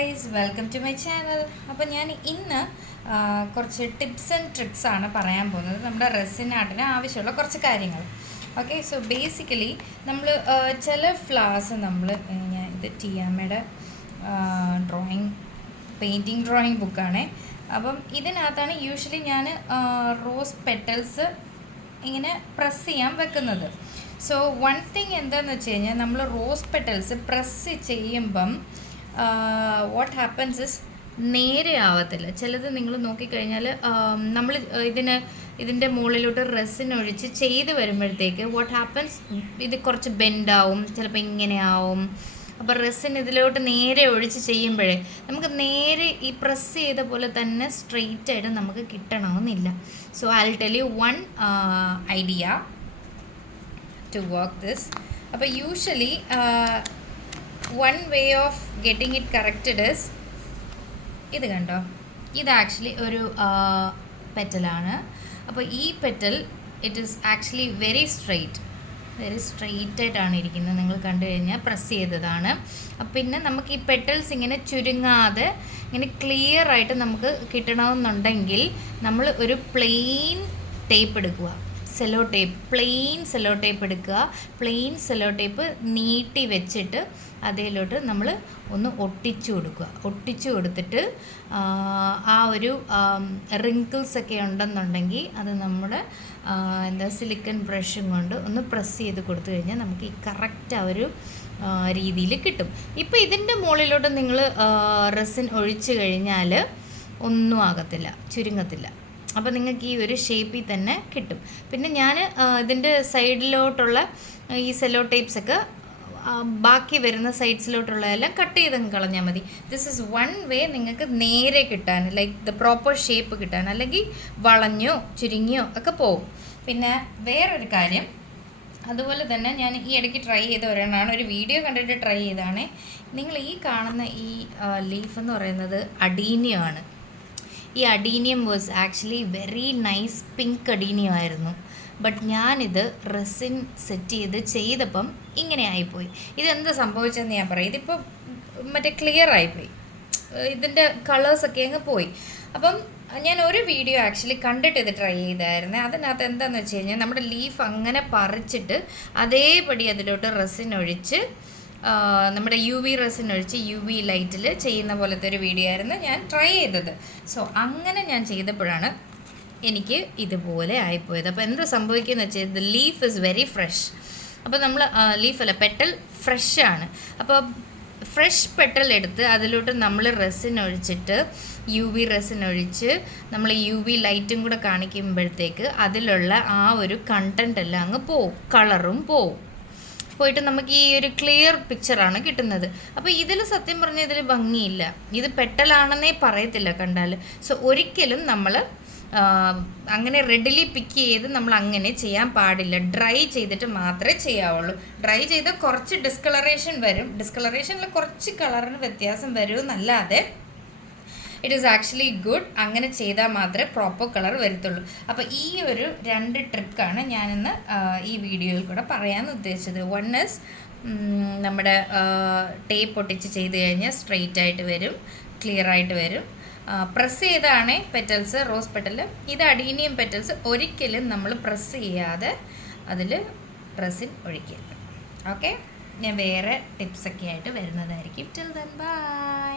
Guys, welcome to my channel. അപ്പോൾ ഞാൻ ഇന്ന് കുറച്ച് ടിപ്സ് ആൻഡ് ട്രിക്സ് ആണ് പറയാൻ പോകുന്നത് നമ്മുടെ റെസിൻ ആർട്ടിന് ആവശ്യമുള്ള കുറച്ച് കാര്യങ്ങൾ. ഓക്കെ, സോ ബേസിക്കലി നമ്മൾ ചില ഫ്ലവേഴ്സ് ഞാൻ ഇത് ടിയാമ്മയുടെ പെയിൻറ്റിങ് ബുക്കാണ്. അപ്പം ഇതിനകത്താണ് യൂഷ്വലി ഞാൻ റോസ് പെറ്റൽസ് ഇങ്ങനെ പ്രസ് ചെയ്യാൻ വെക്കുന്നത്. സോ വൺ തിങ് എന്താണെന്ന് വെച്ച് കഴിഞ്ഞാൽ നമ്മൾ റോസ് പെറ്റൽസ് പ്രസ് ചെയ്യുമ്പം വാട്ട് ഹാപ്പൻസ് ഇസ് നേരെ ആവത്തില്ല. ചിലത് നിങ്ങൾ നോക്കിക്കഴിഞ്ഞാൽ നമ്മൾ ഇതിൻ്റെ മുകളിലോട്ട് റെസിൻ ഒഴിച്ച് ചെയ്ത് വരുമ്പോഴത്തേക്ക് വാട്ട് ഹാപ്പൻസ്, ഇത് കുറച്ച് ബെൻഡാവും, ചിലപ്പോൾ ഇങ്ങനെ ആവും. അപ്പോൾ റെസിൻ ഇതിലോട്ട് നേരെ ഒഴിച്ച് ചെയ്യുമ്പോഴേ നമുക്ക് നേരെ ഈ പ്രസ് ചെയ്ത പോലെ തന്നെ സ്ട്രെയിറ്റ് ആയിട്ട് നമുക്ക് കിട്ടണമെന്നില്ല. So I will tell you one idea to work this. അപ്പോൾ usually one way of getting it corrected is ഇത് കണ്ടോ, ഇത് ആക്ച്വലി ഒരു പെറ്റലാണ്. അപ്പോൾ ഈ petal it is actually very straight ആയിട്ടാണ് ഇരിക്കുന്നത്. നിങ്ങൾ കണ്ടു കഴിഞ്ഞാൽ പ്രസ് ചെയ്തതാണ്. പിന്നെ നമുക്ക് ഈ പെറ്റൽസ് ഇങ്ങനെ ചുരുങ്ങാതെ ഇങ്ങനെ ക്ലിയർ ആയിട്ട് നമുക്ക് കിട്ടണമെന്നുണ്ടെങ്കിൽ നമ്മൾ ഒരു പ്ലെയിൻ ടേപ്പ് എടുക്കുക, പ്ലെയിൻ സെല്ലോ ടേപ്പ് എടുക്കുക. പ്ലെയിൻ സെല്ലോ ടേപ്പ് നീട്ടി വെച്ചിട്ട് അതിലോട്ട് നമ്മൾ ഒന്ന് ഒട്ടിച്ചു കൊടുത്തിട്ട് ആ ഒരു റിങ്കിൾസൊക്കെ ഉണ്ടെന്നുണ്ടെങ്കിൽ അത് നമ്മുടെ സിലിക്കൺ ബ്രഷും കൊണ്ട് ഒന്ന് പ്രസ് ചെയ്ത് കൊടുത്തു കഴിഞ്ഞാൽ നമുക്ക് ഈ കറക്റ്റ് ആ ഒരു രീതിയിൽ കിട്ടും. ഇപ്പോൾ ഇതിൻ്റെ മുകളിലോട്ട് നിങ്ങൾ റെസിൻ ഒഴിച്ച് കഴിഞ്ഞാൽ ഒന്നും ആകത്തില്ല, ചുരുങ്ങത്തില്ല. അപ്പോൾ നിങ്ങൾക്ക് ഈ ഒരു ഷേപ്പിൽ തന്നെ കിട്ടും. പിന്നെ ഞാൻ ഇതിൻ്റെ സൈഡിലോട്ടുള്ള ഈ സെല്ലോ ടേപ്സൊക്കെ ബാക്കി വരുന്ന സൈഡ്സിലോട്ടുള്ളതെല്ലാം കട്ട് ചെയ്ത് കളഞ്ഞാൽ മതി. ദിസ് ഇസ് വൺ വേ നിങ്ങൾക്ക് നേരെ കിട്ടാൻ, ലൈക്ക് ദ പ്രോപ്പർ ഷേപ്പ് കിട്ടാൻ. അല്ലെങ്കിൽ വളഞ്ഞോ ചുരുങ്ങിയോ ഒക്കെ പോകും. പിന്നെ വേറൊരു കാര്യം, അതുപോലെ തന്നെ ഞാൻ ഈ ഇടയ്ക്ക് ട്രൈ ചെയ്ത ഒരെണ്ണമാണ്, ഒരു വീഡിയോ കണ്ടിട്ട് ട്രൈ ചെയ്തതാണ്. നിങ്ങൾ ഈ കാണുന്ന ഈ ലീഫ് എന്ന് പറയുന്നത് അഡീനിയം ആണ്. ഈ adenium was actually very nice pink adenium ആയിരുന്നു. ബട്ട് ഞാനിത് റെസിൻ സെറ്റ് ചെയ്തപ്പം ഇങ്ങനെ ആയിപ്പോയി. ഇതെന്താ സംഭവിച്ചതെന്ന് ഞാൻ പറയാം. ഇതിപ്പോൾ മറ്റേ ക്ലിയർ ആയിപ്പോയി, ഇതിൻ്റെ കളേഴ്സൊക്കെ അങ്ങ് പോയി. അപ്പം ഞാൻ ഒരു വീഡിയോ ആക്ച്വലി കണ്ടിട്ട് ഇത് ട്രൈ ചെയ്തായിരുന്നു. അതിനകത്ത് എന്താണെന്ന് വെച്ച് കഴിഞ്ഞാൽ നമ്മുടെ ലീഫ് അങ്ങനെ പറിച്ചിട്ട് അതേപടി അതിലോട്ട് റെസിൻ ഒഴിച്ച് നമ്മുടെ UV റെസിൻ ഒഴിച്ച് UV ലൈറ്റിൽ ചെയ്യുന്ന പോലത്തെ ഒരു വീഡിയോ ആയിരുന്നു ഞാൻ ട്രൈ ചെയ്തത്. സോ അങ്ങനെ ഞാൻ ചെയ്തപ്പോഴാണ് എനിക്ക് ഇതുപോലെ ആയിപ്പോയത്. അപ്പോൾ എന്ത് സംഭവിക്കുകയെന്ന് വെച്ചാൽ the leaf is very fresh. അപ്പോൾ നമ്മൾ ലീഫല്ല, പെറ്റൽ ഫ്രഷാണ്. അപ്പോൾ ഫ്രഷ് പെറ്റൽ എടുത്ത് അതിലോട്ട് നമ്മൾ റെസിൻ ഒഴിച്ചിട്ട് UV റെസിൻ ഒഴിച്ച് നമ്മൾ UV ലൈറ്റും കൂടെ കാണിക്കുമ്പോഴത്തേക്ക് അതിലുള്ള ആ ഒരു കണ്ടൻ്റ് എല്ലാം അങ്ങ് പോവും, കളറും പോയിട്ട് നമുക്ക് ഈ ഒരു ക്ലിയർ പിക്ചറാണ് കിട്ടുന്നത്. അപ്പോൾ ഇതിൽ സത്യം പറഞ്ഞാൽ ഇതിൽ ഭംഗിയില്ല, ഇത് പെട്ടലാണെന്നേ പറയത്തില്ല കണ്ടാൽ. സോ ഒരിക്കലും നമ്മൾ അങ്ങനെ റെഡിലി പിക്ക് ചെയ്ത് നമ്മൾ അങ്ങനെ ചെയ്യാൻ പാടില്ല. ഡ്രൈ ചെയ്തിട്ട് മാത്രമേ ചെയ്യാവുള്ളൂ. ഡ്രൈ ചെയ്ത് കുറച്ച് ഡിസ്കളറേഷൻ വരും, ഡിസ്കളറേഷനിൽ കുറച്ച് കളറിന് വ്യത്യാസം വരും എന്നല്ലാതെ ഇറ്റ് ഈസ് ആക്ച്വലി ഗുഡ്. അങ്ങനെ ചെയ്താൽ മാത്രമേ പ്രോപ്പർ കളർ വരത്തുള്ളൂ. അപ്പോൾ ഈ ഒരു 2 ട്രിക്കാണ് ഞാനിന്ന് ഈ വീഡിയോയിൽ കൂടെ പറയാൻ ഉദ്ദേശിച്ചത്. വൺ ഇസ് നമ്മുടെ ടേപ്പ് ഒട്ടിച്ച് ചെയ്ത് കഴിഞ്ഞാൽ സ്ട്രെയിറ്റ് ആയിട്ട് വരും, ക്ലിയർ ആയിട്ട് വരും. പ്രസ് ചെയ്താണ് പെറ്റൽസ്, റോസ് പെറ്റൽ. ഇത് അഡീനിയം പെറ്റൽസ്. ഒരിക്കലും നമ്മൾ പ്രസ് ചെയ്യാതെ അതിൽ റെസിൻ ഒഴിക്കുക. ഓക്കെ, ഞാൻ വേറെ ടിപ്സൊക്കെ ആയിട്ട് വരുന്നതായിരിക്കും. Till then bye.